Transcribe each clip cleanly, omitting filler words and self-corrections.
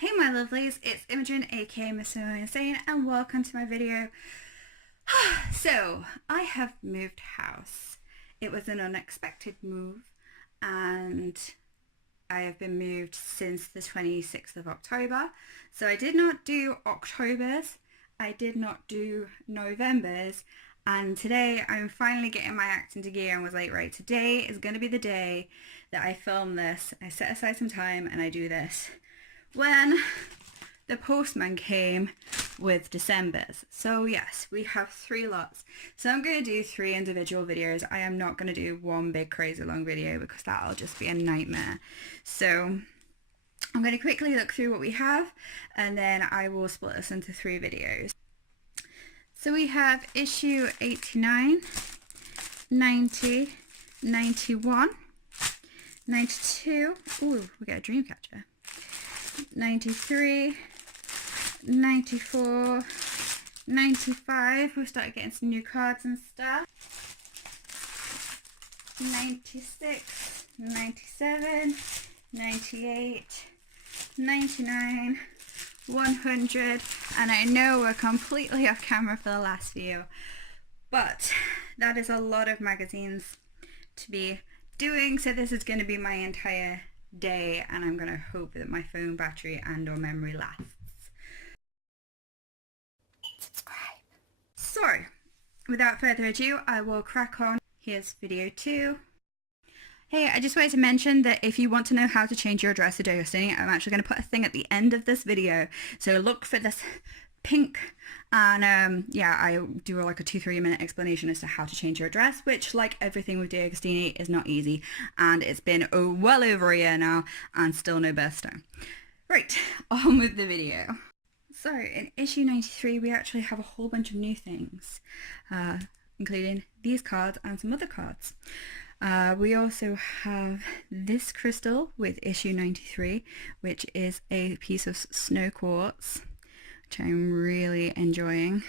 Hey my lovelies, it's Imogen aka missimoinsane and welcome to my video. So, I have moved house. It was an unexpected move and I have been moved since the 26th of October. So I did not do October's, I did not do November's, and today I'm finally getting my act into gear and was like, right, today is going to be the day that I film this. I set aside some time and I do this. When the postman came with December's. So yes, we have 3 lots. So I'm going to do 3 individual videos. I am not going to do one big crazy long video because that'll just be a nightmare. So I'm going to quickly look through what we have and then I will split this into 3 videos. So we have issue 89, 90, 91, 92. Ooh, we got a dream catcher. 93, 94, 95, we started getting some new cards and stuff, 96, 97, 98, 99, 100, and I know we're completely off camera for the last few, but that is a lot of magazines to be doing, so this is going to be my entire day and I'm going to hope that my phone battery and or memory lasts. Subscribe. So, without further ado, I will crack on. Here's video 2. Hey, I just wanted to mention that if you want to know how to change your address to destiny, I'm actually going to put a thing at the end of this video, so look for this pink, and yeah, I do like a 2-3 minute explanation as to how to change your address, which, like everything with Destiny, is not easy, and it's been well over a year now and still no birthstone. Right, on with the video. So in issue 93 we actually have a whole bunch of new things, including these cards and some other cards. We also have this crystal with issue 93, which is a piece of snow quartz, which I'm really enjoying.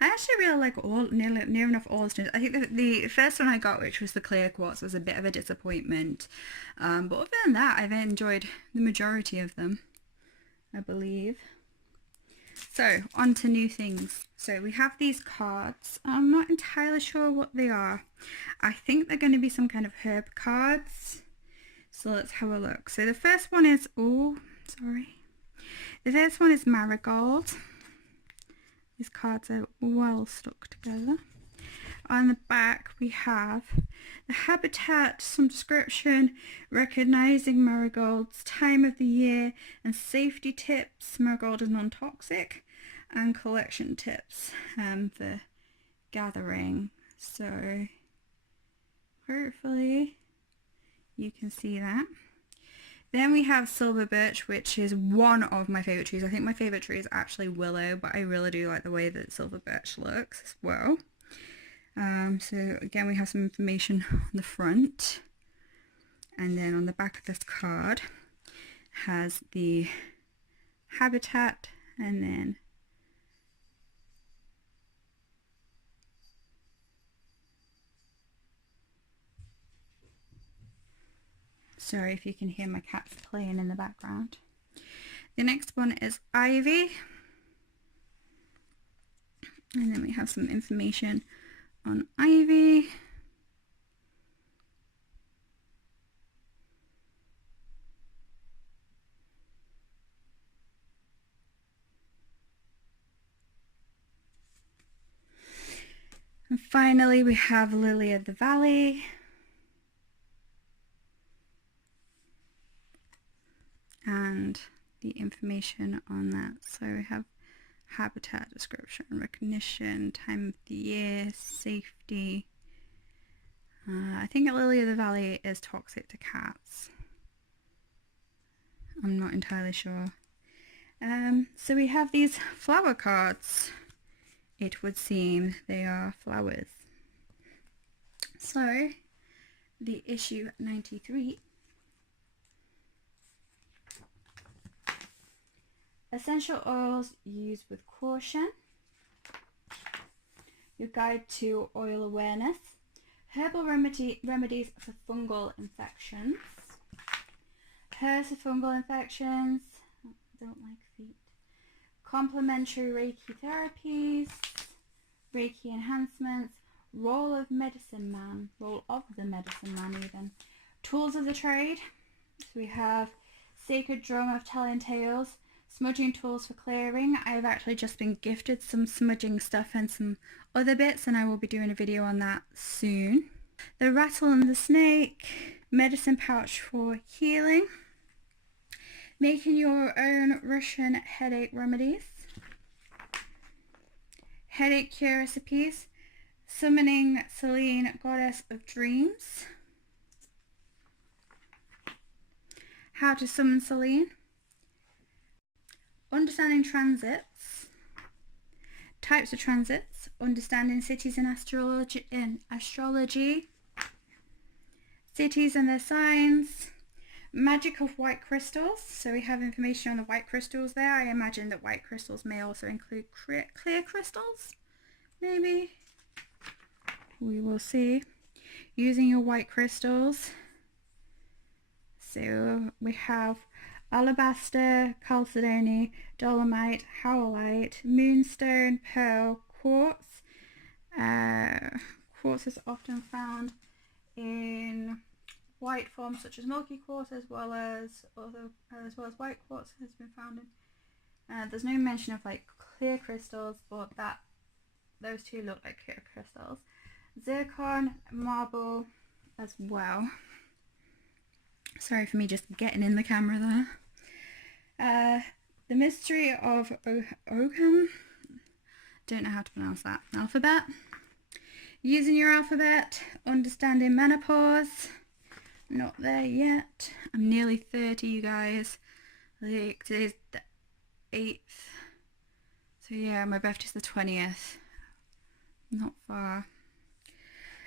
I actually really like near enough all the stones. I think the first one I got, which was the clear quartz, was a bit of a disappointment. But other than that, I've enjoyed the majority of them, I believe. So, on to new things. So we have these cards. I'm not entirely sure what they are. I think they're going to be some kind of herb cards. So let's have a look. So the first one is, oh, sorry. The first one is Marigold. These cards are well stuck together. On the back we have the habitat, some description, recognizing marigolds, time of the year, and safety tips. Marigold is non-toxic, and collection tips for gathering. So hopefully you can see that. Then we have silver birch, which is one of my favourite trees. I think my favourite tree is actually willow, but I really do like the way that silver birch looks as well. So again, we have some information on the front, and then on the back of this card has the habitat, and then sorry if you can hear my cats playing in the background. The next one is ivy, and then we have some information on ivy. And finally we have lily of the valley. And the information on that. So we have habitat description, recognition, time of the year, safety. I think lily of the valley is toxic to cats. I'm not entirely sure. So we have these flower cards. It would seem they are flowers. So the issue 93. Essential oils used with caution. Your guide to oil awareness. Herbal remedies for fungal infections. Herbs for fungal infections. don't like feet. Complementary Reiki therapies, Reiki enhancements, role of the medicine man even. Tools of the trade. So we have sacred drum of telling tales, smudging tools for clearing. I've actually just been gifted some smudging stuff and some other bits, and I will be doing a video on that soon. The rattle and the snake, medicine pouch for healing, making your own Russian headache remedies, headache cure recipes, summoning Selene, goddess of dreams, how to summon Selene, understanding transits, types of transits, understanding cities in astrology, cities and their signs, magic of white crystals. So we have information on the white crystals there. I imagine that white crystals may also include clear crystals, maybe. We will see. Using your white crystals. So we have alabaster, chalcedony, dolomite, howlite, moonstone, pearl, quartz. Quartz is often found in white forms such as milky quartz, as well as white quartz has been found in. There's no mention of like clear crystals, but those two look like clear crystals. Zircon, marble as well. Sorry for me just getting in the camera there. The mystery of Ogham. Don't know how to pronounce that. Alphabet. Using your alphabet. Understanding menopause. Not there yet. I'm nearly 30, you guys. Like, today's the 8th. So yeah, my birthday's the 20th. Not far.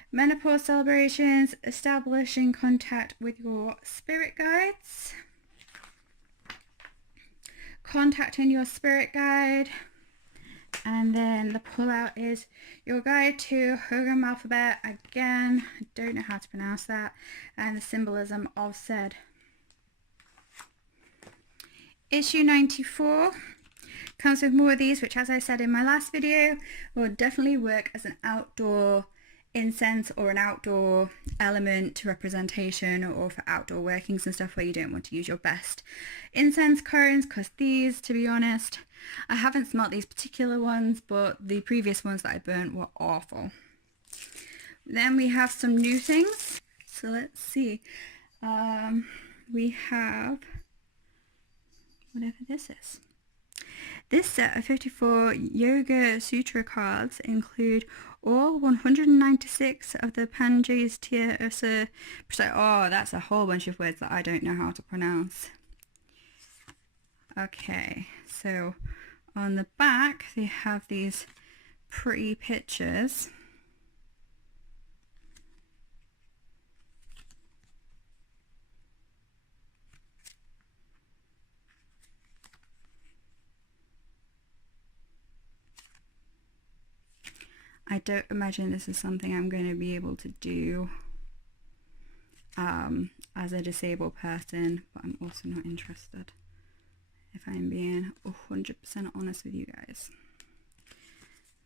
Menopause celebrations, establishing contact with your spirit guides, contacting your spirit guide, and then the pullout is your guide to Hogan alphabet. Again, I don't know how to pronounce that, and the symbolism of said. Issue 94 comes with more of these, which, as I said in my last video, will definitely work as an outdoor incense or an outdoor element representation, or for outdoor workings and stuff where you don't want to use your best incense cones, because these, to be honest, I haven't smelt these particular ones, but the previous ones that I burnt were awful. Then we have some new things, so let's see. We have whatever this is. This set of 54 Yoga Sutra cards include all 196 of the Panja's tier of oh, that's a whole bunch of words that I don't know how to pronounce. Okay, so on the back they have these pretty pictures. I don't imagine this is something I'm going to be able to do as a disabled person, but I'm also not interested, if I'm being 100% honest with you guys.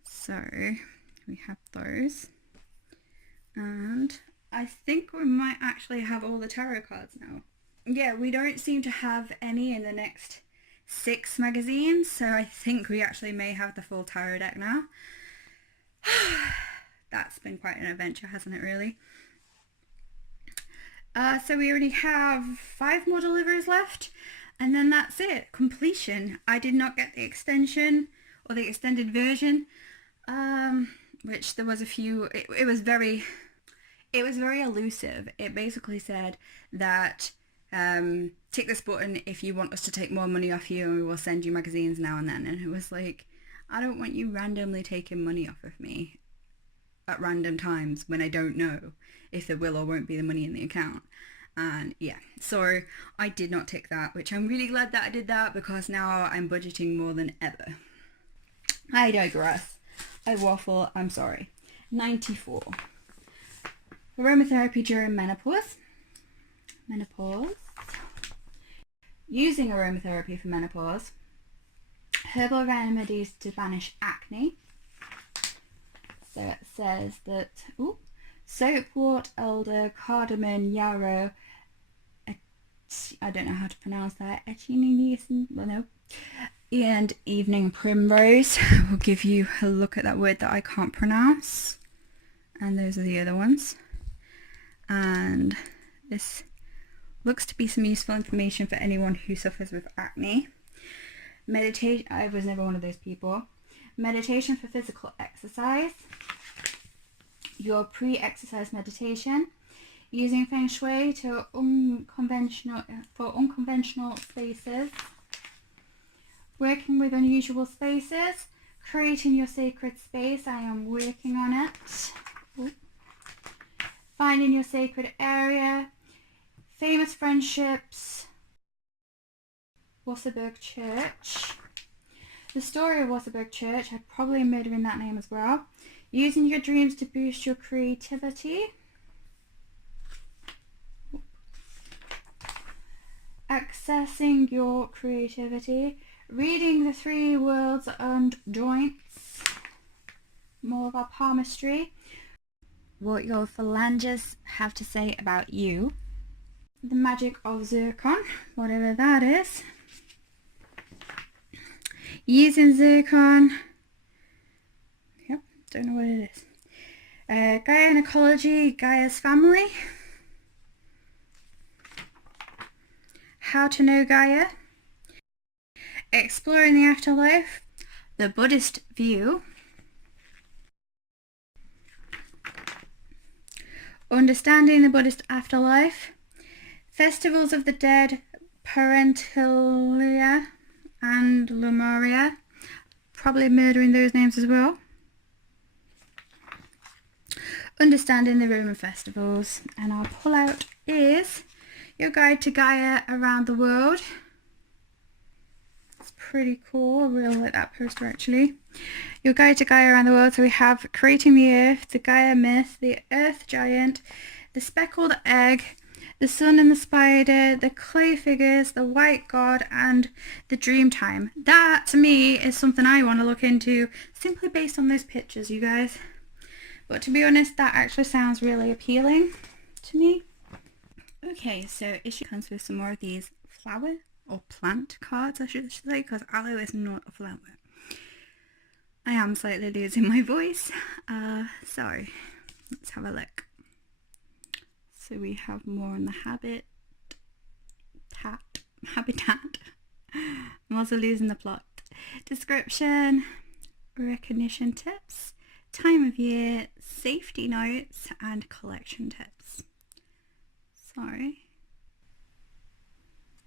So we have those, and I think we might actually have all the tarot cards now. Yeah, we don't seem to have any in the next 6 magazines, so I think we actually may have the full tarot deck now. That's been quite an adventure, hasn't it, really? So we already have 5 more deliveries left, and then that's it. Completion. I did not get the extension or the extended version, which there was a few. It was very elusive. It basically said that tick this button if you want us to take more money off you, and we will send you magazines now and then. And it was like, I don't want you randomly taking money off of me at random times when I don't know if there will or won't be the money in the account. And yeah, so I did not tick that, which I'm really glad that I did that, because now I'm budgeting more than ever. I digress. I waffle. I'm sorry. 94. Aromatherapy during menopause. using aromatherapy for menopause, herbal remedies to banish acne. So it says that soapwort, elder, cardamom, yarrow, I don't know how to pronounce that, and evening primrose. We'll give you a look at that word that I can't pronounce. And those are the other ones. And this looks to be some useful information for anyone who suffers with acne. Meditation, I was never one of those people. Meditation for physical exercise. Your pre-exercise meditation. Using Feng Shui to unconventional spaces. Working with unusual spaces. Creating your sacred space. I am working on it. Finding your sacred area. Famous friendships. Wasserburg Church. The story of Wasserburg Church. I'm probably murdering that name as well. Using your dreams to boost your creativity. Accessing your creativity. Reading the 3 worlds and joints. More of our palmistry. What your phalanges have to say about you. The magic of zircon, whatever that is. Using zircon. Yep, don't know what it is. Gaia and ecology, Gaia's family. How to know Gaia. Exploring the afterlife. The Buddhist view. Understanding the Buddhist afterlife. Festivals of the Dead, Parentalia and Lumaria. Probably murdering those names as well. Understanding the Roman festivals. And our pull out is Your Guide to Gaia Around the World. It's pretty cool. I really like that poster actually. Your Guide to Gaia Around the World. So we have Creating the Earth, the Gaia Myth, the Earth Giant, the Speckled Egg, the Sun and the Spider, the Clay Figures, the White God, and the Dreamtime. That, to me, is something I want to look into simply based on those pictures, you guys. But to be honest, that actually sounds really appealing to me. Okay, so issue comes with some more of these flower or plant cards, I should say, because aloe is not a flower. I am slightly losing my voice, so let's have a look. So we have more on the habitat. I'm also losing the plot. Description, recognition tips, time of year, safety notes, and collection tips. Sorry.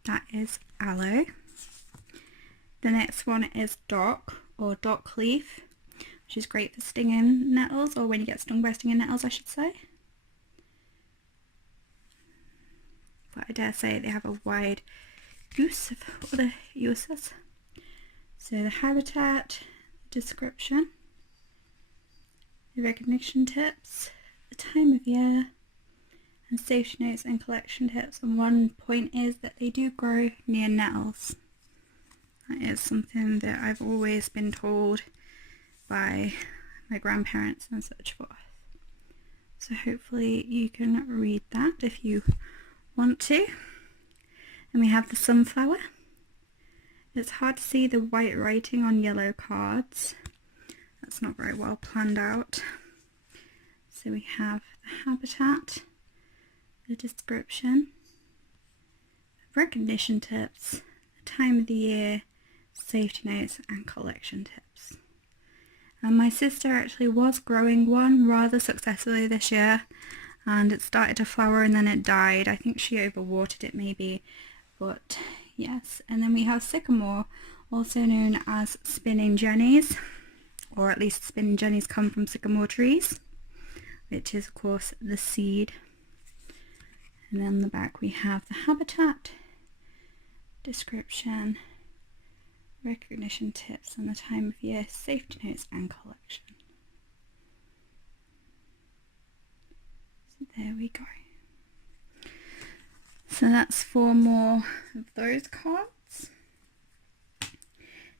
That is aloe. The next one is dock or dock leaf, which is great for stinging nettles, or when you get stung by stinging nettles, I should say. But I dare say they have a wide use of other uses. So the habitat, description, the recognition tips, the time of year, and safety notes and collection tips. And one point is that they do grow near nettles. That is something that I've always been told by my grandparents and such forth. So hopefully you can read that if you want to. And we have the sunflower. It's hard to see the white writing on yellow cards. That's not very well planned out. So we have the habitat, the description, recognition tips, the time of the year, safety notes, and collection tips. And my sister actually was growing one rather successfully this year, and it started to flower and then it died. I think she overwatered it maybe, but yes. And then we have sycamore, also known as spinning jennies, or at least spinning jennies come from sycamore trees, which is of course the seed. And then on the back we have the habitat, description, recognition tips, and the time of year, safety notes, and collection. So there we go. So that's 4 more of those cards.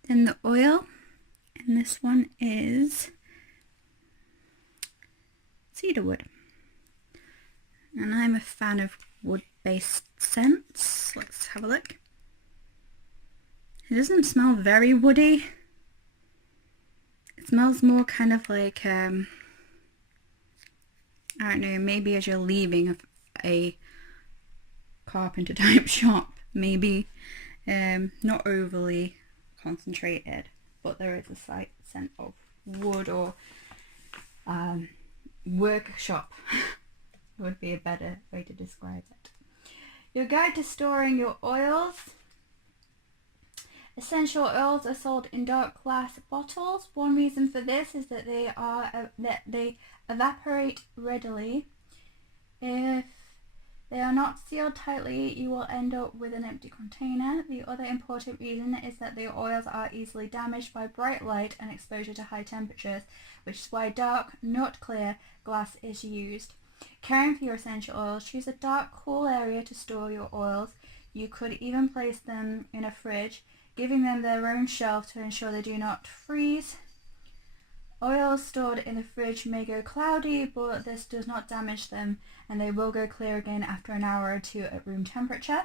Then the oil, and this one is cedarwood. And I'm a fan of wood-based scents. Let's have a look. It doesn't smell very woody. It smells more kind of like, I don't know, maybe as you're leaving a carpenter type shop, maybe. Not overly concentrated, but there is a slight scent of wood, or workshop would be a better way to describe it. Your guide to storing your oils. Essential oils are sold in dark glass bottles. One reason for this is that they evaporate readily. If they are not sealed tightly, you will end up with an empty container. The other important reason is that the oils are easily damaged by bright light and exposure to high temperatures, which is why dark, not clear, glass is used. Caring for your essential oils, choose a dark, cool area to store your oils. You could even place them in a fridge, giving them their own shelf to ensure they do not freeze. Oils stored in the fridge may go cloudy, but this does not damage them, and they will go clear again after an hour or two at room temperature.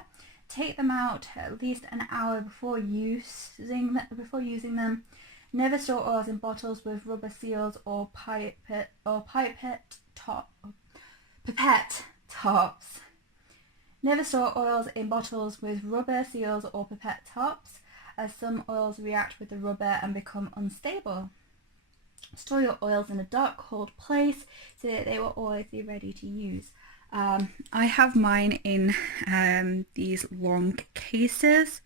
Take them out at least an hour before using them. Never store oils in bottles with rubber seals or pipette tops. Never store oils in bottles with rubber seals or pipette tops, as some oils react with the rubber and become unstable. Store your oils in a dark, cold place so that they will always be ready to use. I have mine in these long cases.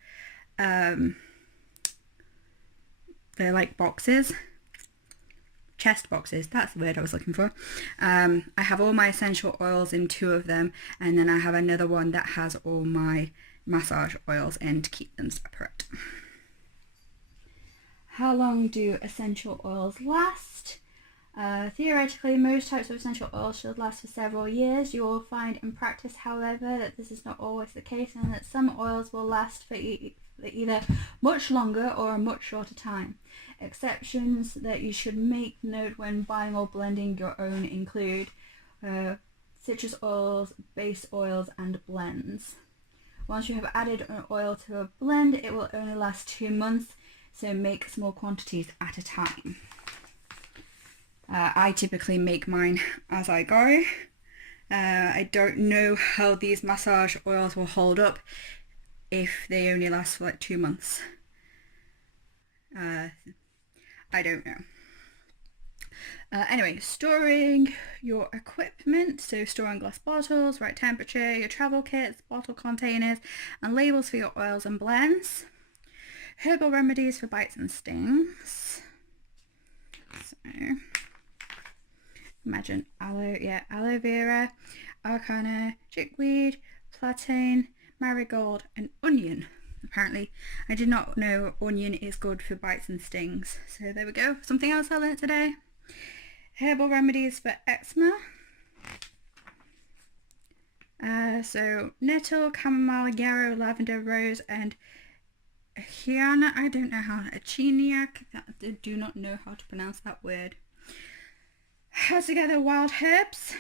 They're like boxes. Chest boxes, that's the word I was looking for. I have all my essential oils in 2 of them, and then I have another one that has all my massage oils in to keep them separate. How long do essential oils last? Theoretically, most types of essential oils should last for several years. You will find in practice, however, that this is not always the case, and that some oils will last for either much longer or a much shorter time. Exceptions that you should make note when buying or blending your own include citrus oils, base oils, and blends. Once you have added an oil to a blend, it will only last 2 months, so make small quantities at a time. I typically make mine as I go. I don't know how these massage oils will hold up if they only last for like 2 months. I don't know. Anyway, storing your equipment. So storing glass bottles, right temperature, your travel kits, bottle containers, and labels for your oils and blends. Herbal remedies for bites and stings. So, imagine aloe vera, arcana, chickweed, plantain, marigold, and onion. Apparently, I did not know onion is good for bites and stings. So there we go. Something else I learned today. Herbal remedies for eczema. So nettle, chamomile, yarrow, lavender, rose, and Chiana, I don't know how, Acheniac, I do not know how to pronounce that word. How to gather wild herbs.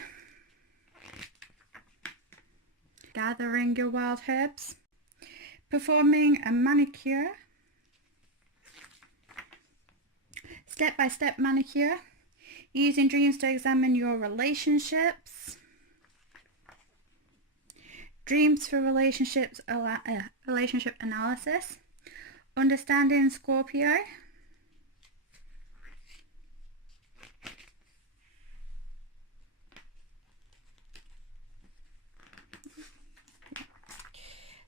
Gathering your wild herbs. Performing a manicure. Step-by-step manicure. Using dreams to examine your relationships. Dreams for relationship analysis. Understanding Scorpio.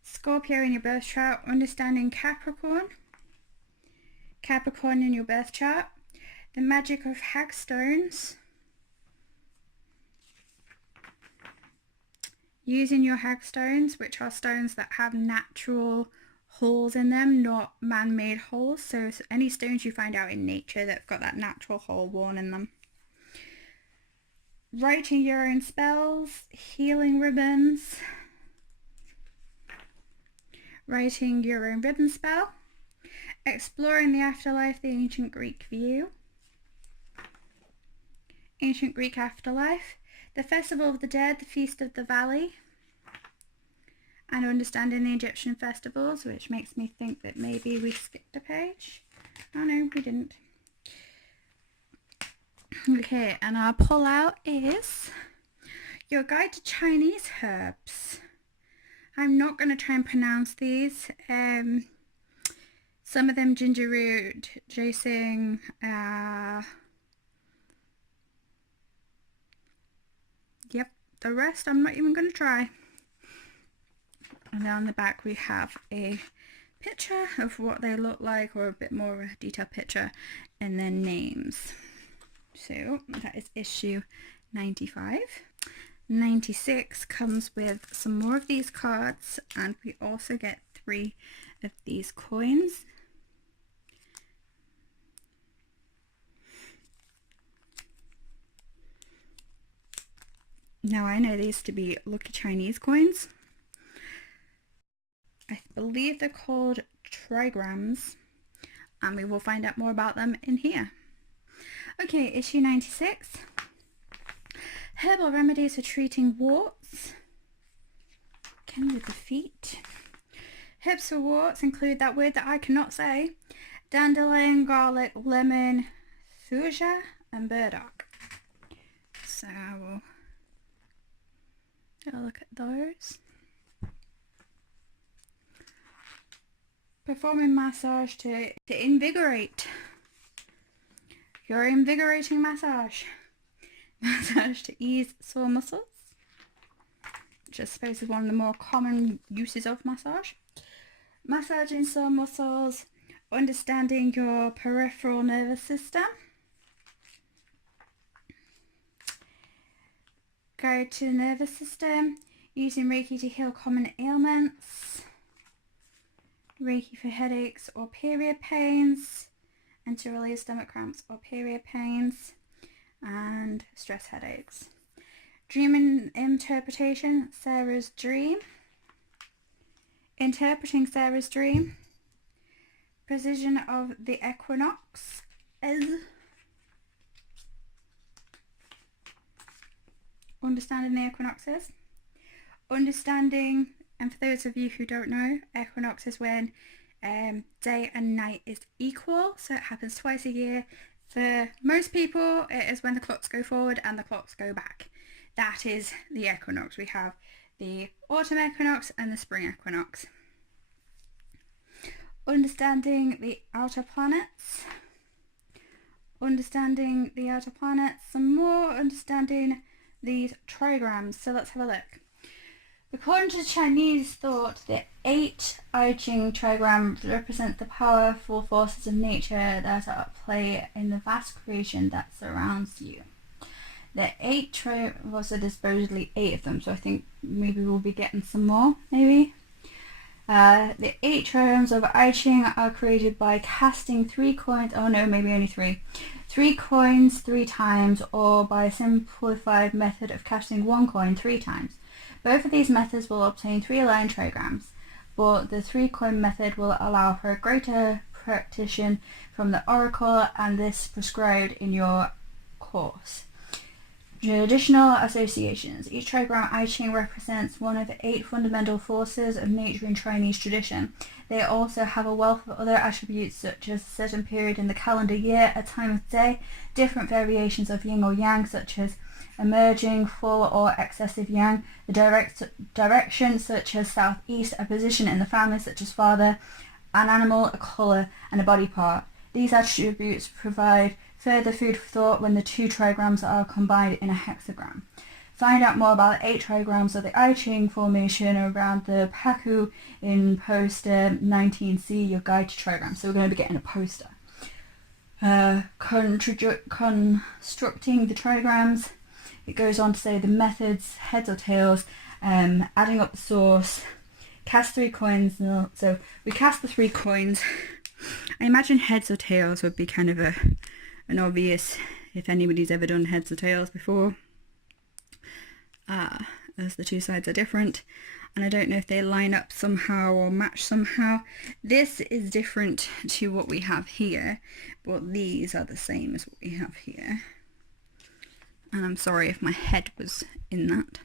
Scorpio in your birth chart. Understanding Capricorn. Capricorn in your birth chart. The magic of hagstones. Using your hagstones, which are stones that have natural holes in them, not man-made holes. So any stones you find out in nature that've got that natural hole worn in them. Writing your own spells, healing ribbons, Writing Your Own Ribbon Spell, Exploring the Afterlife, the Ancient Greek View, Ancient Greek Afterlife, The Festival of the Dead, the Feast of the Valley, and Understanding the Egyptian Festivals, which makes me think that maybe we skipped a page. Oh no, we didn't. Okay, and our pull-out is Your Guide to Chinese Herbs. I'm not going to try and pronounce these. Some of them ginger root, ginseng, yep, the rest I'm not even going to try. And then on the back we have a picture of what they look like, or a bit more of a detailed picture, and then names. So that is issue 95. 96 comes with some more of these cards, and we also get 3 of these coins. Now I know these to be lucky Chinese coins. I believe they're called trigrams, and we will find out more about them in here. Okay, issue 96. Herbal remedies for treating warts. Again with the feet. Herbs for warts include that word that I cannot say: dandelion, garlic, lemon, thuja, and burdock. So I will have a look at those. Performing massage to invigorate. Your invigorating massage. Massage to ease sore muscles, which I suppose is one of the more common uses of massage. Massaging sore muscles, understanding your peripheral nervous system. Guide to the nervous system, using Reiki to heal common ailments. Reiki for headaches or period pains, and to relieve stomach cramps or period pains, and stress headaches. Dream interpretation, Sarah's dream. Interpreting Sarah's dream. Precision of the equinox. Understanding the equinoxes. Understanding, and for those of you who don't know, equinox is when day and night is equal, so it happens twice a year. For most people, it is when the clocks go forward and the clocks go back. That is the equinox. We have the autumn equinox and the spring equinox. Understanding the outer planets. Understanding the outer planets. Some more understanding these trigrams. So let's have a look. According to Chinese thought, the 8 I Ching trigrams represent the powerful forces of nature that are at play in the vast creation that surrounds you. The 8 trigrams, so there's supposedly 8 of them, so I think maybe we'll be getting some more, maybe. The 8 trigrams of I Ching are created by casting 3 coins, oh no, maybe only 3. 3 coins 3 times, or by a simplified method of casting 1 coin 3 times. Both of these methods will obtain 3 aligned trigrams, but the 3 coin method will allow for a greater practition from the oracle, and this prescribed in your course. Traditional associations. Each trigram I Ching represents one of the 8 fundamental forces of nature in Chinese tradition. They also have a wealth of other attributes, such as a certain period in the calendar year, a time of day, different variations of yin or yang, such as emerging, full or excessive yang, the direction, such as southeast, a position in the family, such as father, an animal, a colour, and a body part. These attributes provide further food for thought when the 2 trigrams are combined in a hexagram. Find out more about the 8 trigrams of the I Ching formation around the Paku in poster 19C, your guide to trigrams. So we're going to be getting a poster. Constructing the trigrams. It goes on to say the methods, heads or tails, adding up the source, cast 3 coins. So we cast the 3 coins. I imagine heads or tails would be kind of an obvious, if anybody's ever done heads or tails before. as the two sides are different, and I don't know if they line up somehow or match somehow. This is different to what we have here, but these are the same as what we have here. And I'm sorry if my head was in that.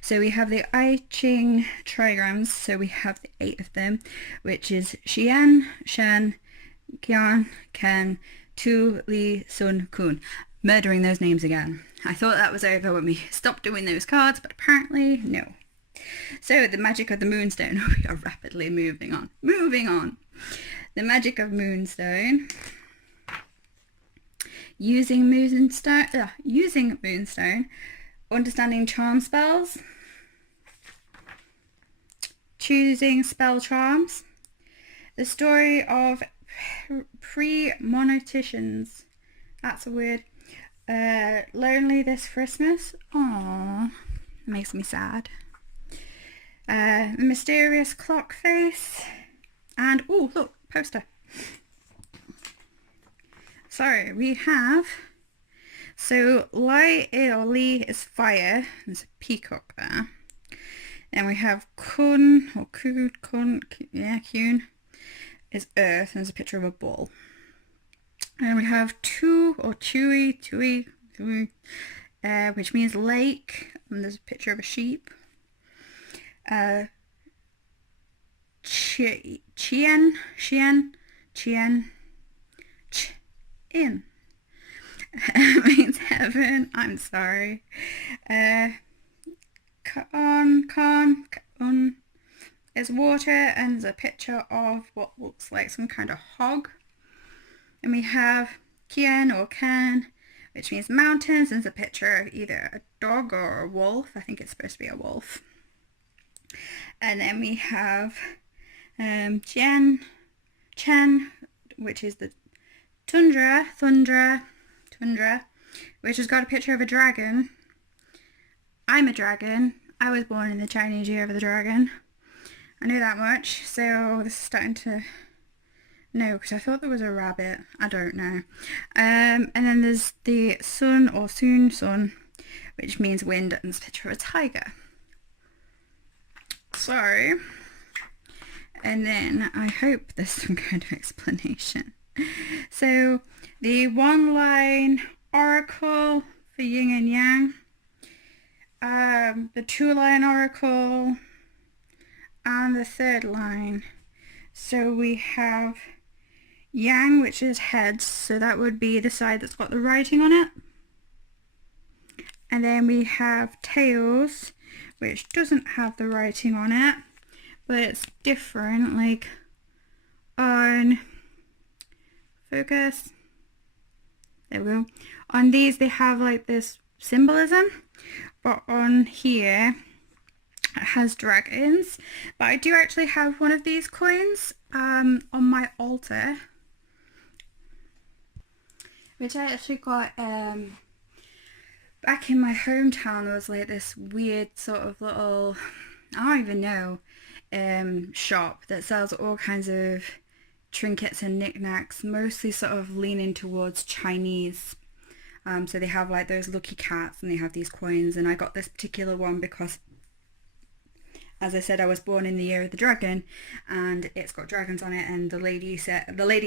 So we have the I Ching trigrams, so we have the 8 of them, which is Xian, Shen, Qian, Ken, Tu, Li, Sun, Kun. Murdering those names again. I thought that was over when we stopped doing those cards, but apparently no. So the magic of the Moonstone. We are rapidly moving on. The magic of Moonstone. Using Moonstone, understanding charm spells, choosing spell charms, the story of premoniticians. That's a word. Lonely this Christmas. Aww, makes me sad. The mysterious clock face, and oh look, poster. So we have, so light or Li is fire. There's a peacock there. Then we have Kun or Kun, yeah, Kun is earth, and there's a picture of a bull. And we have Tu or Tui, which means lake, and there's a picture of a sheep. Chien means heaven. I'm sorry. Con is water, and there's a picture of what looks like some kind of hog. And we have Kien or Ken, which means mountains, and there's a picture of either a dog or a wolf. I think it's supposed to be a wolf. And then we have Chen, which is the tundra, which has got a picture of a dragon. I'm a dragon. I was born in the Chinese year of the dragon. I know that much. So this is starting to... No, because I thought there was a rabbit. I don't know. And then there's the sun or sun, which means wind, and there's a picture of a tiger. So, and then I hope there's some kind of explanation. So the 1-line oracle for yin and yang, the 2-line oracle, and the 3rd line. So we have yang, which is heads, so that would be the side that's got the writing on it. And then we have tails, which doesn't have the writing on it, but it's different, like on focus, there we go. On these they have like this symbolism, but on here it has dragons. But I do actually have one of these coins on my altar, which I actually got back in my hometown. There was like this weird sort of little, I don't even know, shop that sells all kinds of trinkets and knickknacks, mostly sort of leaning towards Chinese. So they have like those lucky cats, and they have these coins, and I got this particular one because, as I said, I was born in the year of the dragon, and it's got dragons on it. And the lady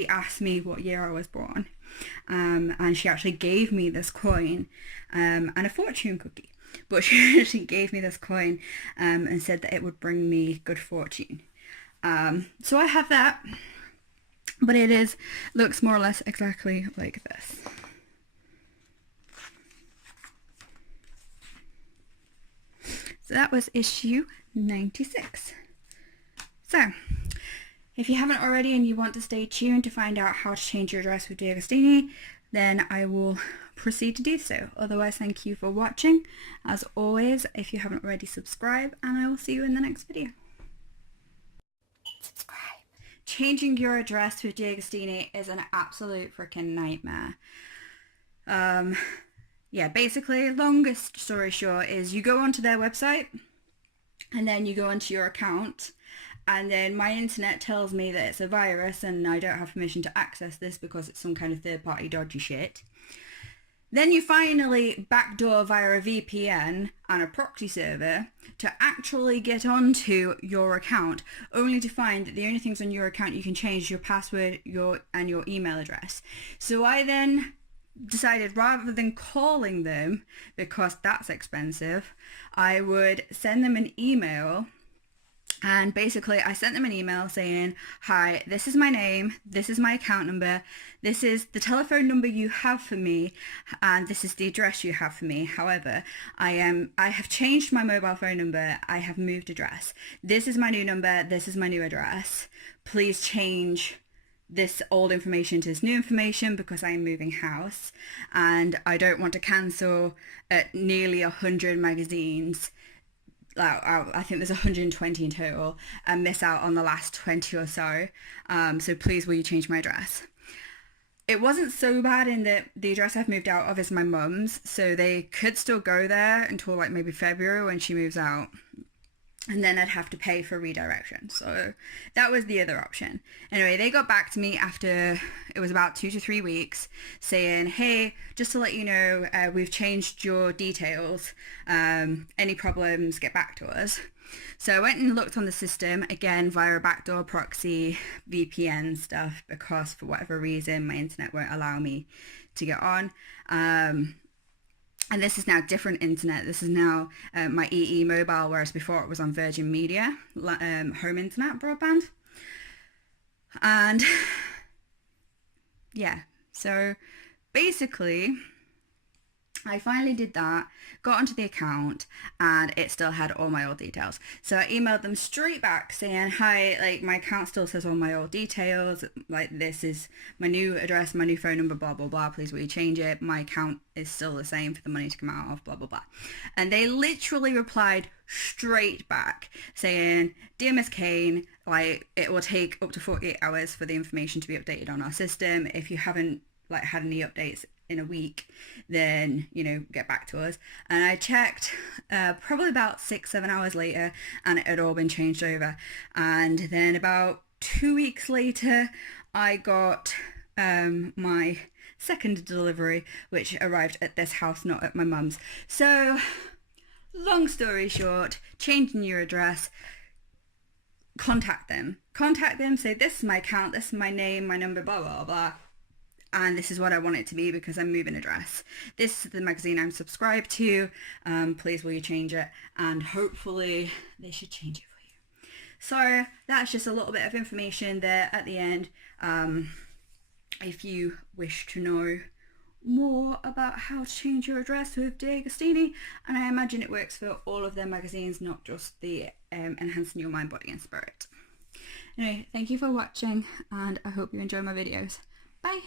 asked me what year I was born, and she actually gave me this coin and a fortune cookie. But she actually gave me this coin and said that it would bring me good fortune. So I have that, but it looks more or less exactly like this. So that was issue 96. So, if you haven't already and you want to stay tuned to find out how to change your address with D'Agostini, then I will proceed to do so. Otherwise, thank you for watching. As always, if you haven't already, subscribe, and I will see you in the next video. Subscribe. Changing your address with D'Agostini is an absolute freaking nightmare. Yeah, basically, longest story short is you go onto their website, and then you go onto your account, and then my internet tells me that it's a virus and I don't have permission to access this because it's some kind of third-party dodgy shit. Then you finally backdoor via a VPN and a proxy server to actually get onto your account, only to find that the only things on your account you can change is your password, your email address. So I then decided, rather than calling them, because that's expensive, I would send them an email. And basically I sent them an email saying, hi, this is my name, this is my account number, this is the telephone number you have for me, and this is the address you have for me. However, I have changed my mobile phone number, I have moved address. This is my new number, this is my new address. Please change this old information to this new information because I am moving house, and I don't want to cancel at nearly 100 magazines. I think there's 120 in total, and miss out on the last 20 or so. So please, will you change my address? It wasn't so bad in that the address I've moved out of is my mum's, so they could still go there until like maybe February when she moves out. And then I'd have to pay for redirection. So that was the other option. Anyway, they got back to me after, it was about 2 to 3 weeks, saying, hey, just to let you know, we've changed your details. Any problems, get back to us. So I went and looked on the system, again, via a backdoor proxy, VPN stuff, because for whatever reason, my internet won't allow me to get on. And this is now different internet. This is now my EE mobile, whereas before it was on Virgin Media, home internet broadband. And yeah, so basically I finally did that, got onto the account, and it still had all my old details. So I emailed them straight back saying, hi, like my account still says all my old details, like this is my new address, my new phone number, blah, blah, blah, please will you change it? My account is still the same for the money to come out of, blah, blah, blah. And they literally replied straight back saying, dear Miss Kane, like it will take up to 48 hours for the information to be updated on our system. If you haven't like had any updates in a week, then get back to us. And I checked probably about 6-7 hours later, and it had all been changed over. And then about 2 weeks later I got my second delivery, which arrived at this house, not at my mum's. So long story short, changing your address, contact them, say this is my account, this is my name, my number, blah blah blah, and this is what I want it to be because I'm moving address. This is the magazine I'm subscribed to. Please will you change it? And hopefully they should change it for you. So that's just a little bit of information there at the end. If you wish to know more about how to change your address with D'Agostini, and I imagine it works for all of their magazines, not just the Enhancing Your Mind, Body and Spirit. Anyway, thank you for watching, and I hope you enjoy my videos. Bye!